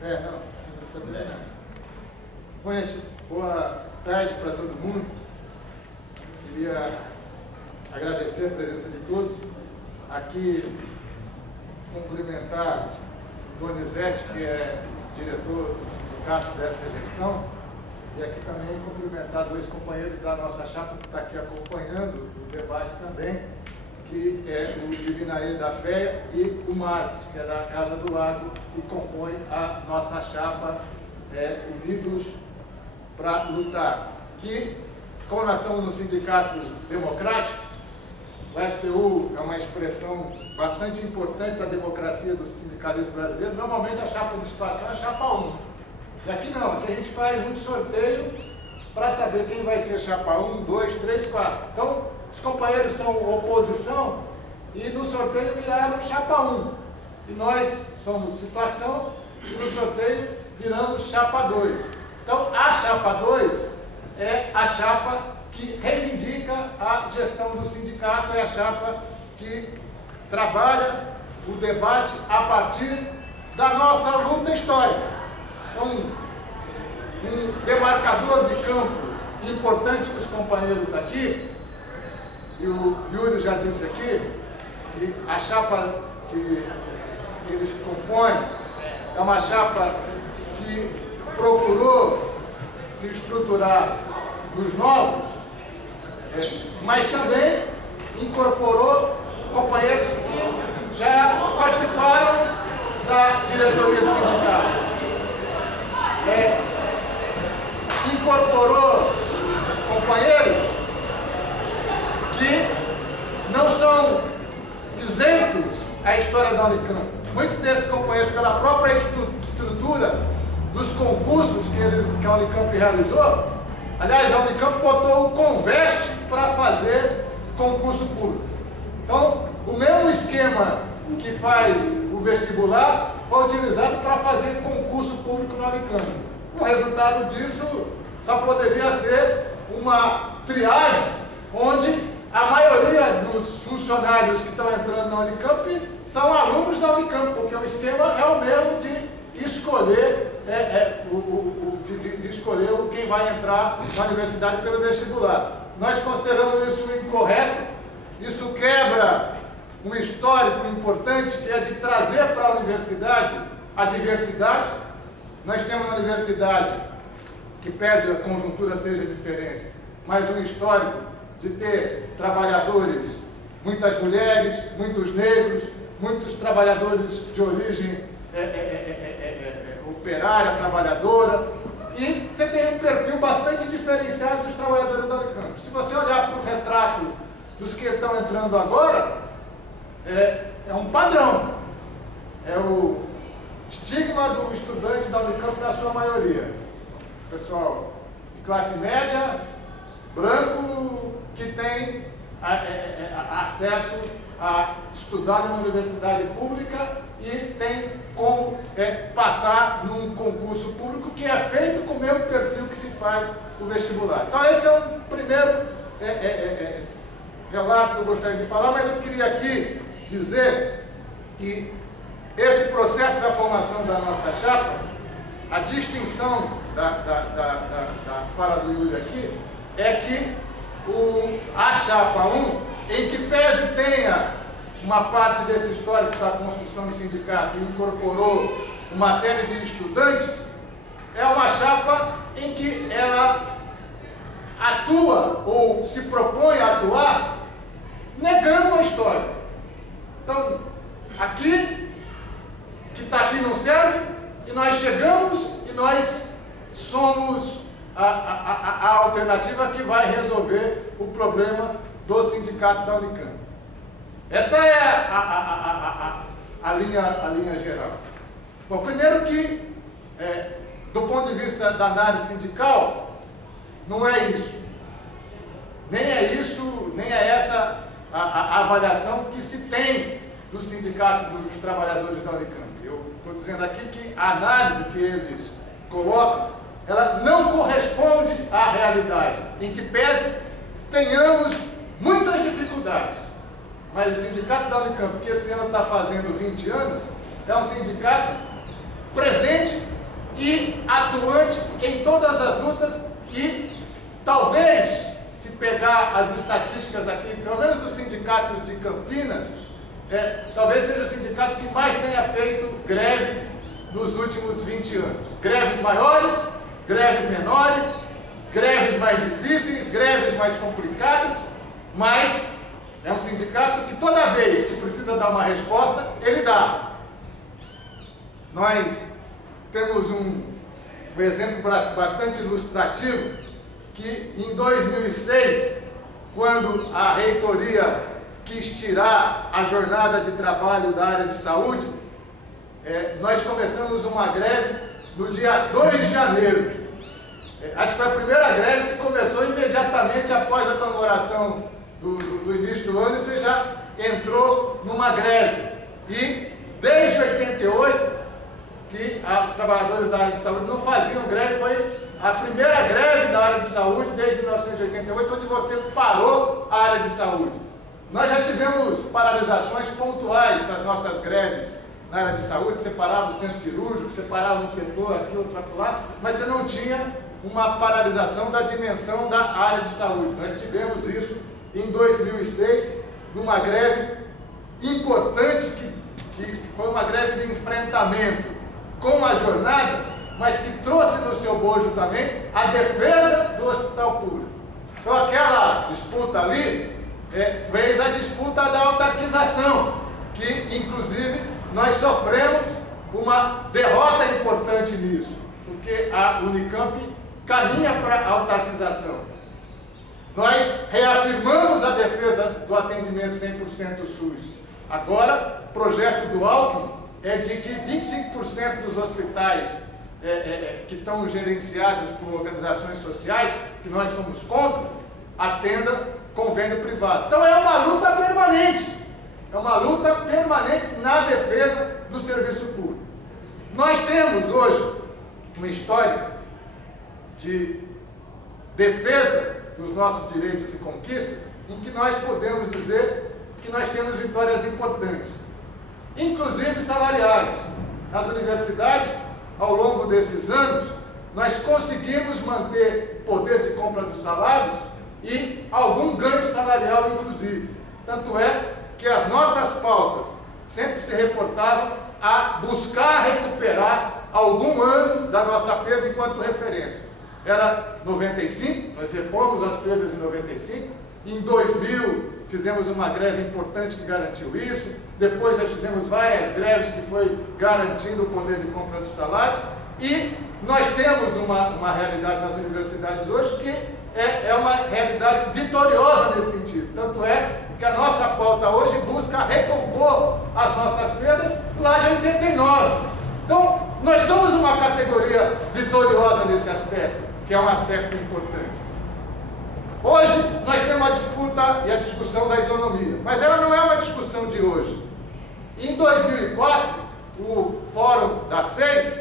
Não, simples para terminar. Boa tarde para todo mundo. Queria agradecer a presença de todos. Aqui, cumprimentar o Donizete, que é diretor do sindicato dessa gestão, e aqui também cumprimentar dois companheiros da nossa chapa que está aqui acompanhando o debate também, que é o Divinaí da Féia e o Marcos, que é da Casa do Lago, que compõe a nossa chapa Unidos para Lutar. Que, como nós estamos no sindicato democrático, o STU é uma expressão bastante importante da democracia do sindicalismo brasileiro. Normalmente a chapa de situação é a chapa 1. E aqui não, aqui a gente faz um sorteio para saber quem vai ser chapa 1, 2, 3, 4. Então, os companheiros são oposição e no sorteio viraram chapa 1. E nós somos situação e no sorteio viramos chapa 2. Então, a chapa 2 é a chapa que reivindica a gestão do sindicato, é a chapa que trabalha o debate a partir da nossa luta histórica. Então, um demarcador de campo importante para os companheiros aqui, e o Yuri já disse aqui, que a chapa que eles compõem é uma chapa que procurou se estruturar nos novos, mas também incorporou companheiros que já participaram da diretoria do sindicato. Incorporou companheiros que não são isentos à história da Unicamp. Muitos desses companheiros, pela própria estrutura dos concursos que a Unicamp realizou, aliás, a Unicamp botou o Conveste para fazer concurso público. Então, o mesmo esquema que faz o vestibular foi utilizado para fazer concurso público na Unicamp. O resultado disso só poderia ser uma triagem, onde a maioria dos funcionários que estão entrando na Unicamp são alunos da Unicamp, porque o esquema é o mesmo de escolher de escolher quem vai entrar na universidade pelo vestibular. Nós consideramos isso incorreto. Isso quebra um histórico importante, que é de trazer para a universidade a diversidade. Nós temos uma universidade que, pese a conjuntura seja diferente, mas um histórico de ter trabalhadores, muitas mulheres, muitos negros, muitos trabalhadores de origem operária, trabalhadora, e você tem um perfil bastante diferenciado dos trabalhadores da Unicamp. Se você olhar para o retrato dos que estão entrando agora, é um padrão. É o estigma do estudante da Unicamp na sua maioria. Pessoal de classe média, branco, que tem acesso a estudar numa universidade pública e tem como passar num concurso público que é feito com o mesmo perfil que se faz o vestibular. Então esse é um primeiro relato que eu gostaria de falar, mas eu queria aqui dizer que esse processo da formação da nossa chapa, a distinção da fala do Yuri aqui, é que a chapa 1, em que pese tenha uma parte desse histórico da construção do sindicato e incorporou uma série de estudantes, é uma chapa em que ela atua ou se propõe a atuar negando a história. Então, aqui, que está aqui não serve, e nós chegamos e nós somos a alternativa que vai resolver o problema do sindicato da Unicamp. Essa é a linha geral. Bom, primeiro que, do ponto de vista da análise sindical, não é isso. Nem é isso, nem é essa a avaliação que se tem do sindicato dos trabalhadores da Unicamp. Eu estou dizendo aqui que a análise que eles colocam, ela não corresponde à realidade, em que pese tenhamos muitas dificuldades. Mas o sindicato da Unicamp, que esse ano está fazendo 20 anos, é um sindicato presente atuante em todas as lutas e talvez, se pegar as estatísticas aqui, pelo menos dos sindicatos de Campinas, talvez seja o sindicato que mais tenha feito greves nos últimos 20 anos. Greves maiores, greves menores, greves mais difíceis, greves mais complicadas, mas é um sindicato que toda vez que precisa dar uma resposta, ele dá. Nós temos um exemplo bastante ilustrativo, que em 2006, quando a reitoria quis tirar a jornada de trabalho da área de saúde, nós começamos uma greve no dia 2 de janeiro. Acho que foi a primeira greve que começou imediatamente após a comemoração do início do ano, e você já entrou numa greve. E desde 88, que os trabalhadores da área de saúde não faziam greve, foi a primeira greve da área de saúde desde 1988, onde você parou a área de saúde. Nós já tivemos paralisações pontuais nas nossas greves na área de saúde, separava o centro cirúrgico, separava um setor aqui, outro acolá, mas você não tinha uma paralisação da dimensão da área de saúde. Nós tivemos isso em 2006, numa greve importante, que foi uma greve de enfrentamento com a jornada, mas que trouxe no seu bojo também a defesa do hospital público. Então aquela disputa ali fez a disputa da autarquização, que inclusive nós sofremos uma derrota importante nisso, porque a Unicamp caminha para a autarquização. Nós reafirmamos a defesa do atendimento 100% SUS. Agora, o projeto do Alckmin é de que 25% dos hospitais que estão gerenciados por organizações sociais, que nós somos contra, atendam convênio privado. Então é uma luta permanente. É uma luta permanente na defesa do serviço público. Nós temos hoje uma história de defesa dos nossos direitos e conquistas, em que nós podemos dizer que nós temos vitórias importantes, inclusive salariais. Nas universidades, ao longo desses anos, nós conseguimos manter poder de compra dos salários e algum ganho salarial, inclusive. Tanto é que as nossas pautas sempre se reportavam a buscar recuperar algum ano da nossa perda enquanto referência. Era 95, nós repomos as perdas em 95, em 2000 fizemos uma greve importante que garantiu isso, depois nós fizemos várias greves que foi garantindo o poder de compra dos salários, e nós temos uma realidade nas universidades hoje que é uma realidade vitoriosa nesse sentido. Tanto é que a nossa pauta hoje busca recompor as nossas perdas lá de 89. Então, nós somos uma categoria vitoriosa nesse aspecto, que é um aspecto importante. Hoje, nós temos a disputa e a discussão da isonomia, mas ela não é uma discussão de hoje. Em 2004, o Fórum das Seis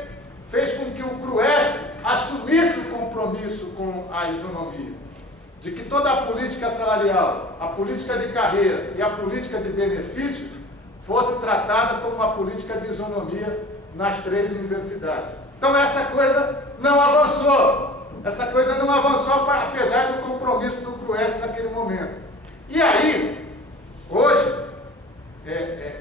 fez com que o CRUESP assumisse o compromisso com a isonomia, de que toda a política salarial, a política de carreira e a política de benefícios fosse tratada como uma política de isonomia nas 3 universidades. Então essa coisa não avançou. Essa coisa não avançou apesar do compromisso do CRUESP naquele momento. E aí, hoje,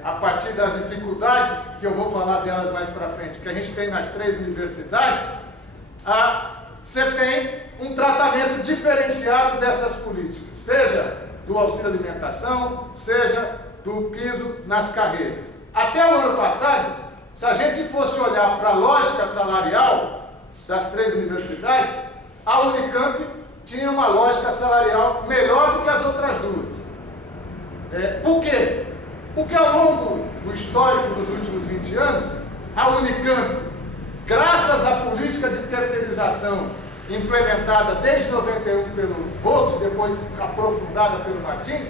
a partir das dificuldades, que eu vou falar delas mais para frente, que a gente tem nas 3 universidades, você tem um tratamento diferenciado dessas políticas, seja do auxílio alimentação, seja do piso nas carreiras. Até o ano passado, se a gente fosse olhar para a lógica salarial das 3 universidades, a Unicamp tinha uma lógica salarial melhor do que as outras duas. Por quê? Porque ao longo do histórico dos últimos 20 anos, a Unicamp, graças à política de terceirização implementada desde 91 pelo Volt, depois aprofundada pelo Martins,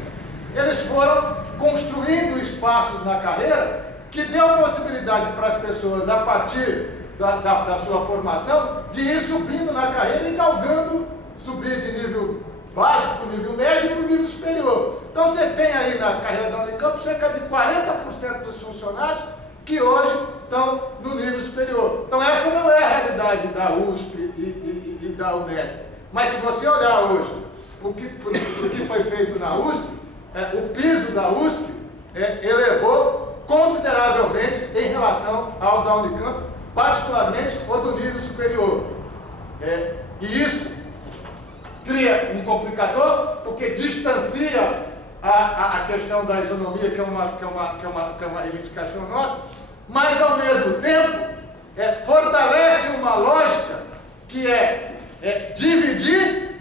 eles foram construindo espaços na carreira que deu possibilidade para as pessoas, a partir da sua formação, de ir subindo na carreira e galgando subir de nível baixo para o nível médio e para o nível superior. Então você tem aí na carreira da Unicamp cerca de 40% dos funcionários que hoje estão no nível superior. Então essa não é a realidade da USP e da Unesp. Mas se você olhar hoje o que foi feito na USP, o piso da USP elevou consideravelmente em relação ao da Unicamp, particularmente o do nível superior. E isso cria um complicador, porque distancia a questão da isonomia, que é uma reivindicação nossa, mas, ao mesmo tempo, fortalece uma lógica que é dividir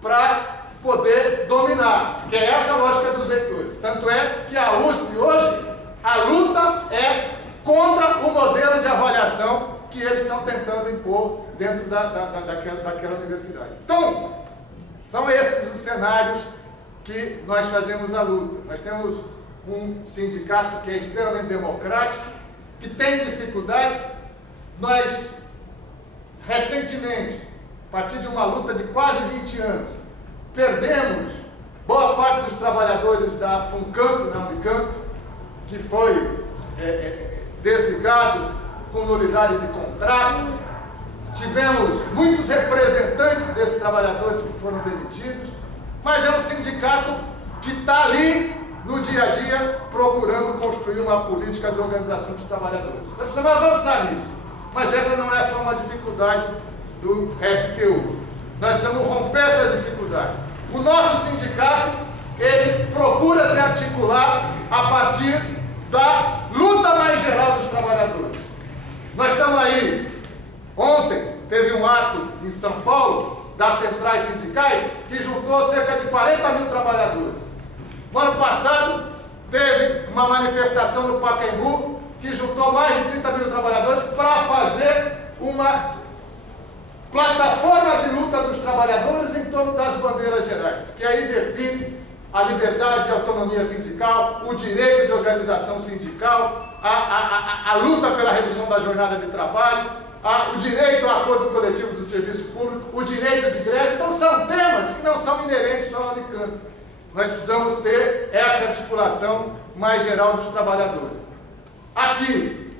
para poder dominar, que é essa lógica dos reitores. Tanto é que a USP hoje, a luta é contra o modelo de avaliação que eles estão tentando impor dentro daquela universidade. Então, são esses os cenários que nós fazemos a luta. Nós temos um sindicato que é extremamente democrático, que tem dificuldades. Nós, recentemente, a partir de uma luta de quase 20 anos, perdemos boa parte dos trabalhadores da FUNCAMP, na Unicamp, que foi desligado com nulidade de contrato. Tivemos muitos representantes desses trabalhadores que foram demitidos, mas é um sindicato que está ali no dia a dia procurando construir uma política de organização dos trabalhadores. Nós precisamos avançar nisso, mas essa não é só uma dificuldade do STU. Nós precisamos romper essas dificuldades. O nosso sindicato, ele procura se articular a partir da luta mais geral dos trabalhadores. Nós estamos aí, ontem teve um ato em São Paulo, das centrais sindicais, que juntou cerca de 40 mil trabalhadores. No ano passado, teve uma manifestação no Pacaembu, que juntou mais de 30 mil trabalhadores para fazer uma plataforma de luta dos trabalhadores em torno das bandeiras gerais, que aí define a liberdade de autonomia sindical, o direito de organização sindical, a luta pela redução da jornada de trabalho, o direito ao acordo coletivo do serviço público, o direito de greve. Então são temas que não são inerentes só ao Unicamp. Nós precisamos ter essa articulação mais geral dos trabalhadores. Aqui,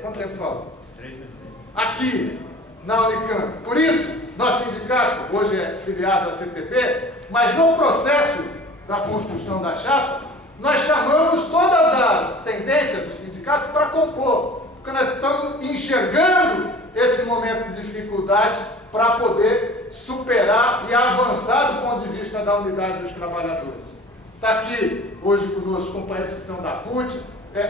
quanto tempo falta? 3 minutos. Aqui, na Unicamp. Por isso, nosso sindicato hoje é filiado à CTP, mas no processo da construção da chapa, nós chamamos todas as tendências do sindicato para compor, porque nós estamos enxergando esse momento de dificuldade para poder superar e avançar do ponto de vista da unidade dos trabalhadores. Está aqui hoje conosco os companheiros que são da CUT,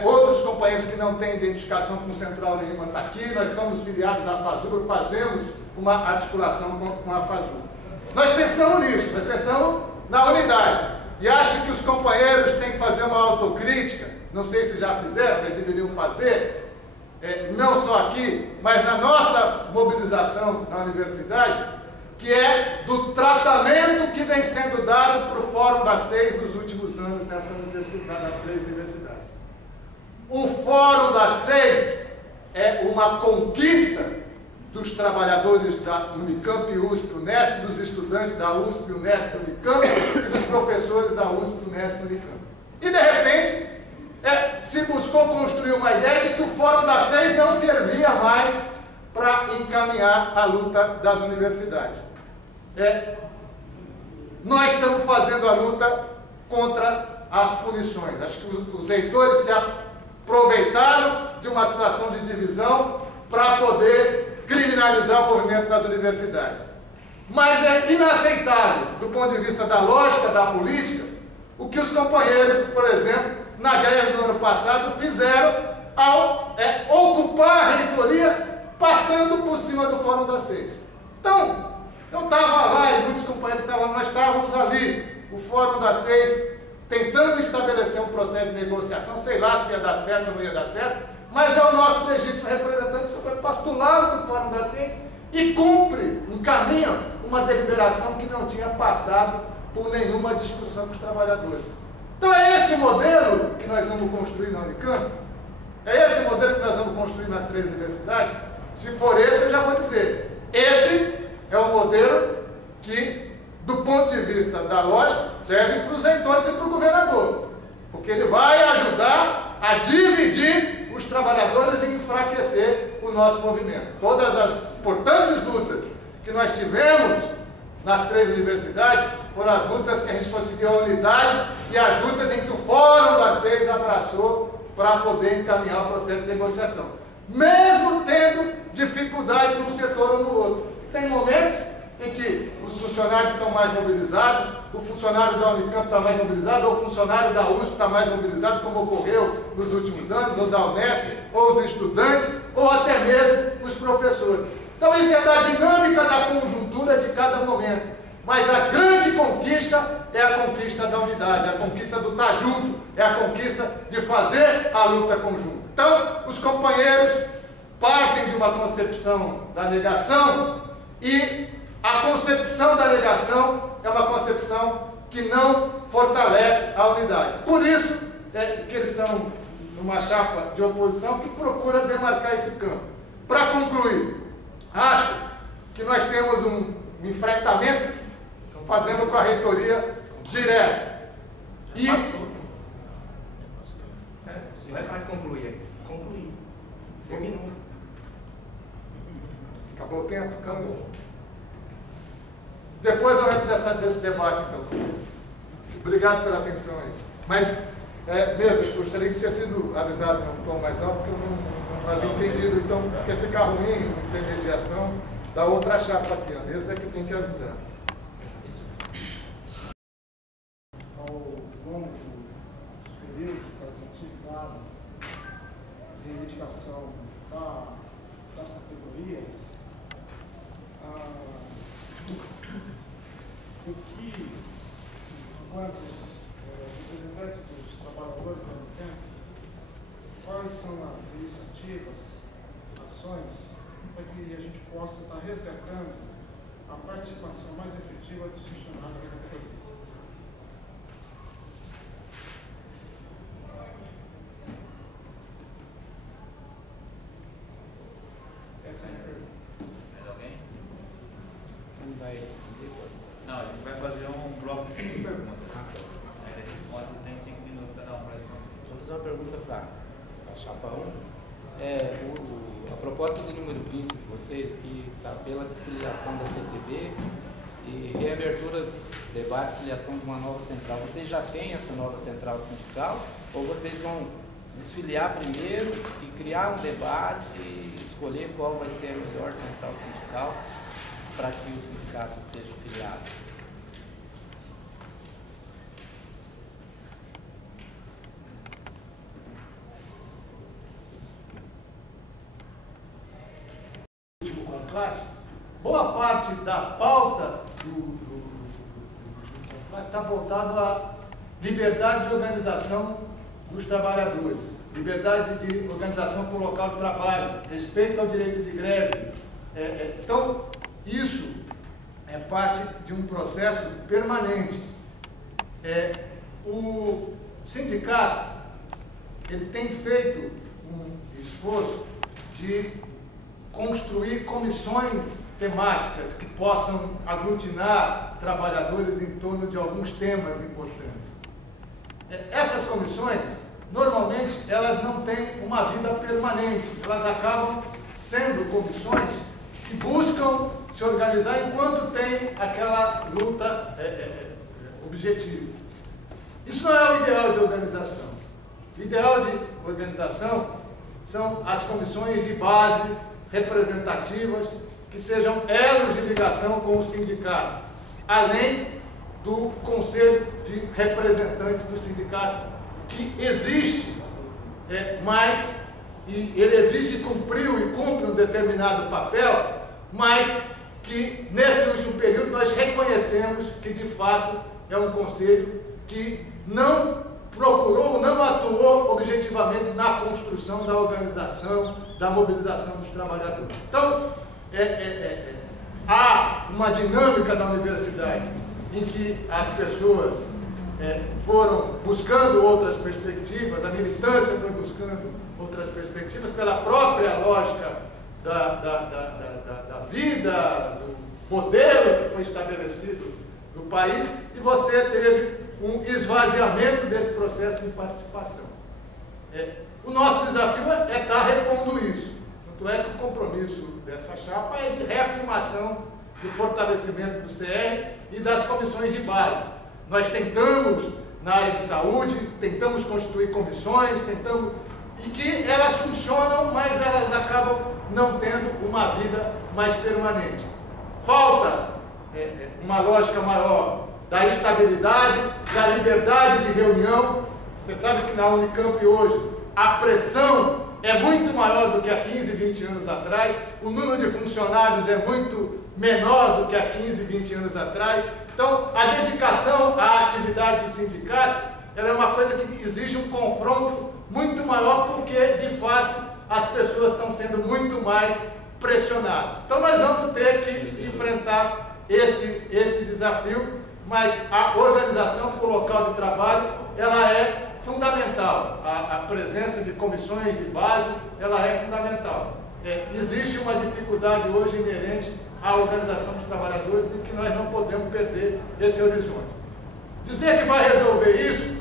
outros companheiros que não têm identificação com central nenhuma estão aqui. Nós somos filiados à FASUR, fazemos uma articulação com a FASUR. Nós pensamos nisso, nós pensamos na unidade. E acho que os companheiros têm que fazer uma autocrítica, não sei se já fizeram, mas deveriam fazer, não só aqui, mas na nossa mobilização na universidade, que é do tratamento que vem sendo dado para o Fórum das 6 nos últimos anos nas 3 universidades. O Fórum das 6 é uma conquista dos trabalhadores da Unicamp, USP, Unesp, dos estudantes da USP, Unesp, Unicamp e dos professores da USP, Unesp, Unicamp. E, de repente, se buscou construir uma ideia de que o Fórum das 6 não servia mais para encaminhar a luta das universidades. Nós estamos fazendo a luta contra as punições. Acho que os reitores se aproveitaram de uma situação de divisão para poder criminalizar o movimento das universidades. Mas é inaceitável, do ponto de vista da lógica da política, o que os companheiros, por exemplo, na greve do ano passado, fizeram ao ocupar a reitoria, passando por cima do Fórum das 6. Então, eu estava lá e muitos companheiros estavam, nós estávamos ali, o Fórum das 6, tentando estabelecer um processo de negociação, sei lá se ia dar certo ou não ia dar certo, mas é o nosso legítimo representante sobre do lado do Fórum das 6 e cumpre, encaminha uma deliberação que não tinha passado por nenhuma discussão com os trabalhadores. Então é esse modelo que nós vamos construir na Unicamp? É esse modelo que nós vamos construir nas 3 universidades? Se for esse, eu já vou dizer, esse é o modelo que, do ponto de vista da lógica, serve para os reitores e para o governador, porque ele vai ajudar a dividir os trabalhadores e enfraquecer o nosso movimento. Todas as importantes lutas que nós tivemos nas 3 universidades foram as lutas que a gente conseguiu a unidade e as lutas em que o Fórum das 6 abraçou para poder encaminhar o processo de negociação. Mesmo tendo dificuldades num setor ou no outro. Tem momentos em que os funcionários estão mais mobilizados, o funcionário da Unicamp está mais mobilizado, ou o funcionário da USP está mais mobilizado, como ocorreu nos últimos anos, ou da Unesp, ou os estudantes, ou até mesmo os professores. Então isso é da dinâmica da conjuntura de cada momento. Mas a grande conquista é a conquista da unidade, a conquista do estar junto, é a conquista de fazer a luta conjunta. Então, os companheiros partem de uma concepção da negação e a concepção da negação é uma concepção que não fortalece a unidade. Por isso que eles estão numa chapa de oposição que procura demarcar esse campo. Para concluir, acho que nós temos um enfrentamento fazendo com a reitoria direto. E... Não é para concluir, concluir. Terminou. Acabou o tempo? Acabou. Depois eu entro desse debate, então. Obrigado pela atenção aí. Mas, mesmo, eu gostaria de ter sido avisado num tom mais alto, que eu não havia entendido. Então, quer ficar ruim, intermediação da outra chapa aqui. A mesa é que tem que avisar. Ao longo dos períodos das atividades de reivindicação das categorias, o que, enquanto representantes dos trabalhadores da Unicamp, quais são as iniciativas, ações, para que a gente possa estar resgatando a participação mais efetiva dos funcionários da categoria? Essa é a minha pergunta. Mais alguém? Não vai responder? Não, a gente vai fazer um bloco de 5 perguntas. Aí ele responde, tem 5 minutos cada um para responder. Vou fazer uma pergunta para a chapa 1. A proposta de número 20 de vocês, que está pela desfiliação da CTB e reabertura, debate, filiação de uma nova central. Vocês já têm essa nova central sindical ou vocês vão desfiliar primeiro e criar um debate e escolher qual vai ser a melhor central sindical para que o sindicato seja filiado? Último conclave, boa parte da pauta do conclave está voltada à liberdade de organização dos trabalhadores, liberdade de organização com o local de trabalho, respeito ao direito de greve. Então, isso é parte de um processo permanente. O sindicato ele tem feito um esforço de construir comissões temáticas que possam aglutinar trabalhadores em torno de alguns temas importantes. Essas comissões, normalmente, elas não têm uma vida permanente, elas acabam sendo comissões que buscam se organizar enquanto tem aquela luta objetiva. Isso não é o ideal de organização. O ideal de organização são as comissões de base representativas que sejam elos de ligação com o sindicato, além do conselho de representantes do sindicato, que existe, mas ele existe, cumpriu e cumpre um determinado papel, mas que nesse último período nós reconhecemos que de fato é um conselho que não procurou, não atuou objetivamente na construção da organização, da mobilização dos trabalhadores. Então, há uma dinâmica da universidade em que as pessoas foram buscando outras perspectivas, a militância foi buscando outras perspectivas pela própria lógica da vida, do modelo que foi estabelecido no país, e você teve um esvaziamento desse processo de participação. O nosso desafio é estar repondo isso. Tanto é que o compromisso dessa chapa é de reafirmação do fortalecimento do CR e das comissões de base. Nós tentamos, na área de saúde, tentamos constituir comissões, e que elas funcionam, mas elas acabam não tendo uma vida mais permanente. Falta uma lógica maior da estabilidade, da liberdade de reunião. Você sabe que na Unicamp hoje a pressão é muito maior do que há 15, 20 anos atrás, o número de funcionários é muito menor do que há 15, 20 anos atrás. Então, a dedicação à atividade do sindicato, ela é uma coisa que exige um confronto muito maior, porque, de fato, as pessoas estão sendo muito mais pressionadas. Então, nós vamos ter que enfrentar esse desafio, mas a organização com o local de trabalho, ela é fundamental. A presença de comissões de base, ela é fundamental. Existe uma dificuldade hoje inerente à organização dos trabalhadores e que nós não podemos perder esse horizonte. Dizer que vai resolver isso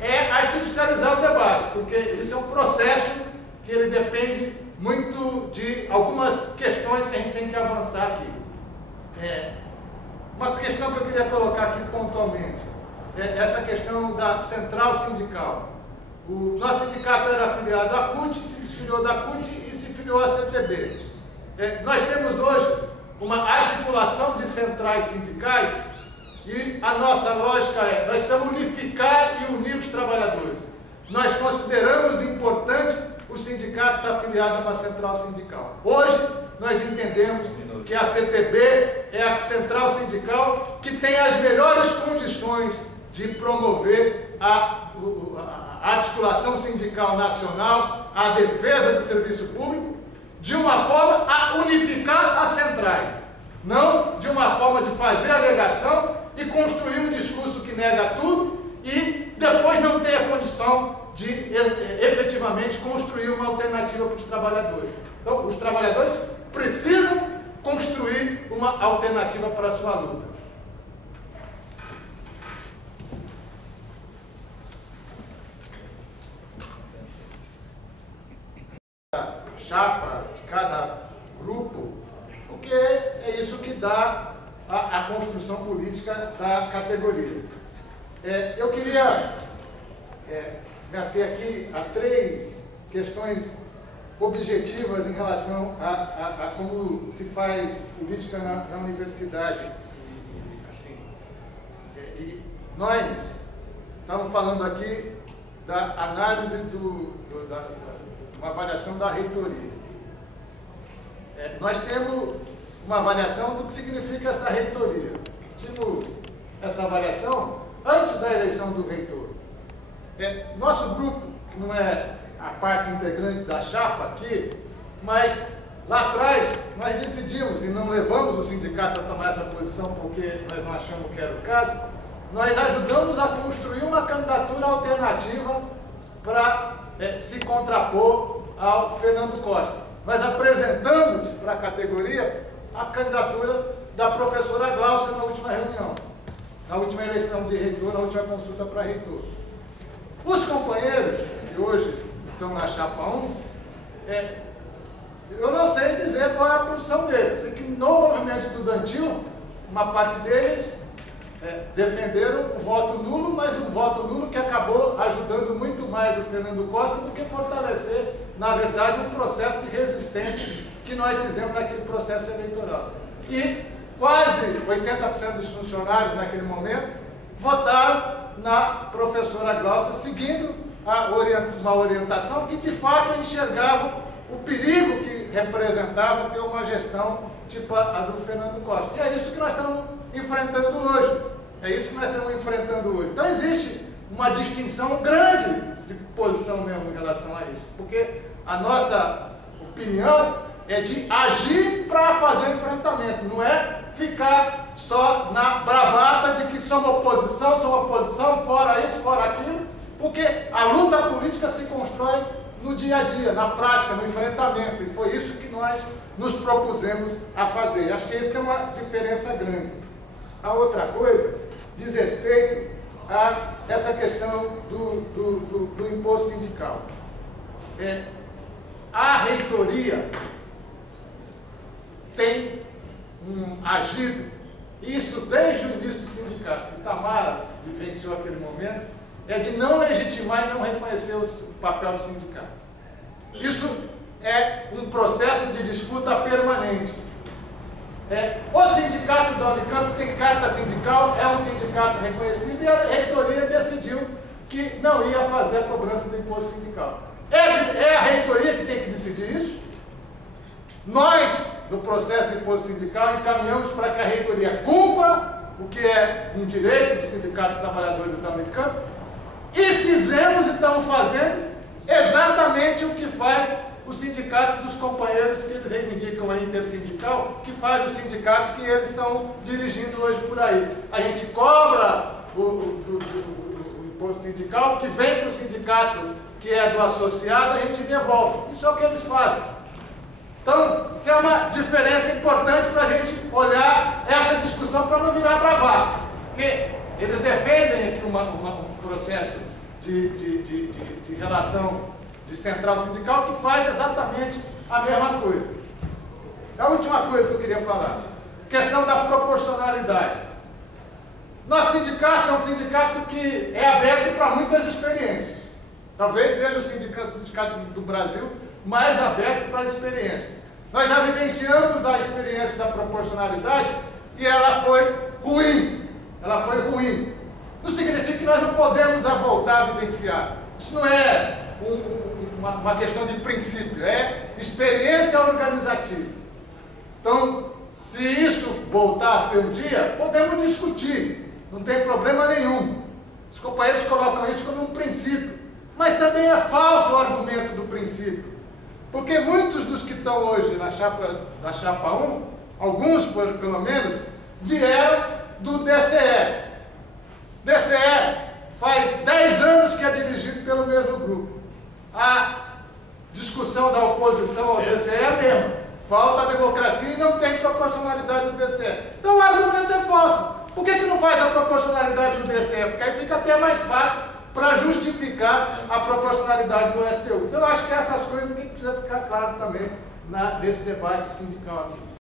é artificializar o debate, porque isso é um processo que ele depende muito de algumas questões que a gente tem que avançar aqui. Uma questão que eu queria colocar aqui pontualmente é essa questão da central sindical. O nosso sindicato era afiliado à CUT, se filiou da CUT e se filiou à CTB. Nós temos hoje uma articulação de centrais sindicais e a nossa lógica nós precisamos unificar e unir os trabalhadores. Nós consideramos importante o sindicato estar afiliado a uma central sindical. Hoje, nós entendemos que a CTB é a central sindical que tem as melhores condições de promover a articulação sindical nacional, a defesa do serviço público, de uma forma a unificar as centrais, não de uma forma de fazer alegação e construir um discurso que nega tudo e depois não ter a condição de efetivamente construir uma alternativa para os trabalhadores. Então, os trabalhadores precisam construir uma alternativa para a sua luta. Chapa de cada grupo, porque é isso que dá a construção política da categoria. Eu queria me ater aqui a 3 questões objetivas em relação a como se faz política na universidade. E nós estamos falando aqui da análise uma avaliação da reitoria. Nós temos uma avaliação do que significa essa reitoria. Tínhamos essa avaliação antes da eleição do reitor. Nosso grupo, que não é a parte integrante da chapa aqui, mas lá atrás nós decidimos, e não levamos o sindicato a tomar essa posição porque nós não achamos que era o caso, nós ajudamos a construir uma candidatura alternativa para se contrapor ao Fernando Costa. Nós apresentamos para a categoria a candidatura da professora Glaucia na última reunião, na última eleição de reitor, na última consulta para reitor. Os companheiros que hoje estão na chapa 1, eu não sei dizer qual é a posição deles. Sei que no movimento estudantil, uma parte deles defenderam o voto nulo, mas um voto nulo que acabou ajudando muito mais o Fernando Costa do que fortalecer, na verdade, um processo de resistência que nós fizemos naquele processo eleitoral. E quase 80% dos funcionários naquele momento votaram na professora Glaucia, seguindo uma orientação que de fato enxergava o perigo que representava ter uma gestão tipo a do Fernando Costa. E é isso que nós estamos enfrentando hoje. Então existe uma distinção grande de posição mesmo em relação a isso. Porque a nossa opinião é de agir para fazer o enfrentamento, não é ficar só na bravata de que somos oposição, fora isso, fora aquilo, porque a luta política se constrói no dia a dia, na prática, no enfrentamento, e foi isso que nós nos propusemos a fazer. Acho que isso tem uma diferença grande. A outra coisa diz respeito a essa questão do imposto sindical. A reitoria tem agido, isso desde o início do sindicato, que Tamara vivenciou aquele momento, é de não legitimar e não reconhecer o papel do sindicato. Isso é um processo de disputa permanente. O sindicato da Unicamp tem carta sindical, é um sindicato reconhecido, e a reitoria decidiu que não ia fazer a cobrança do imposto sindical. É a reitoria que tem que decidir isso? Nós, no processo de imposto sindical, encaminhamos para que a reitoria cumpra o que é um direito dos sindicatos trabalhadores da Unicamp, e fizemos e estamos fazendo exatamente o que faz o sindicato dos companheiros que eles reivindicam a intersindical, que faz os sindicatos que eles estão dirigindo hoje por aí. A gente cobra o imposto sindical, que vem para o sindicato que é do associado, a gente devolve. Isso é o que eles fazem. Então, isso é uma diferença importante para a gente olhar essa discussão para não virar bravata. Porque eles defendem aqui um processo de relação de central sindical que faz exatamente a mesma coisa. A última coisa que eu queria falar, questão da proporcionalidade. Nosso sindicato é um sindicato que é aberto para muitas experiências. Talvez seja o sindicato do Brasil mais aberto para experiências. Nós já vivenciamos a experiência da proporcionalidade e ela foi ruim. Ela foi ruim. Não significa que nós não podemos voltar a vivenciar. Isso não é uma questão de princípio, é experiência organizativa. Então, se isso voltar a ser um dia, podemos discutir, não tem problema nenhum. Os companheiros colocam isso como um princípio, mas também é falso o argumento do princípio, porque muitos dos que estão hoje na chapa 1, alguns pelo menos, vieram do DCE. DCE faz 10 anos que é dirigido pelo mesmo grupo. A discussão da oposição ao DCE é a mesma. Falta a democracia e não tem proporcionalidade do DCE. Então o argumento é falso. Por que não faz a proporcionalidade do DCE? Porque aí fica até mais fácil para justificar a proporcionalidade do STU. Então eu acho que essas coisas que precisa ficar claro também nesse debate sindical aqui.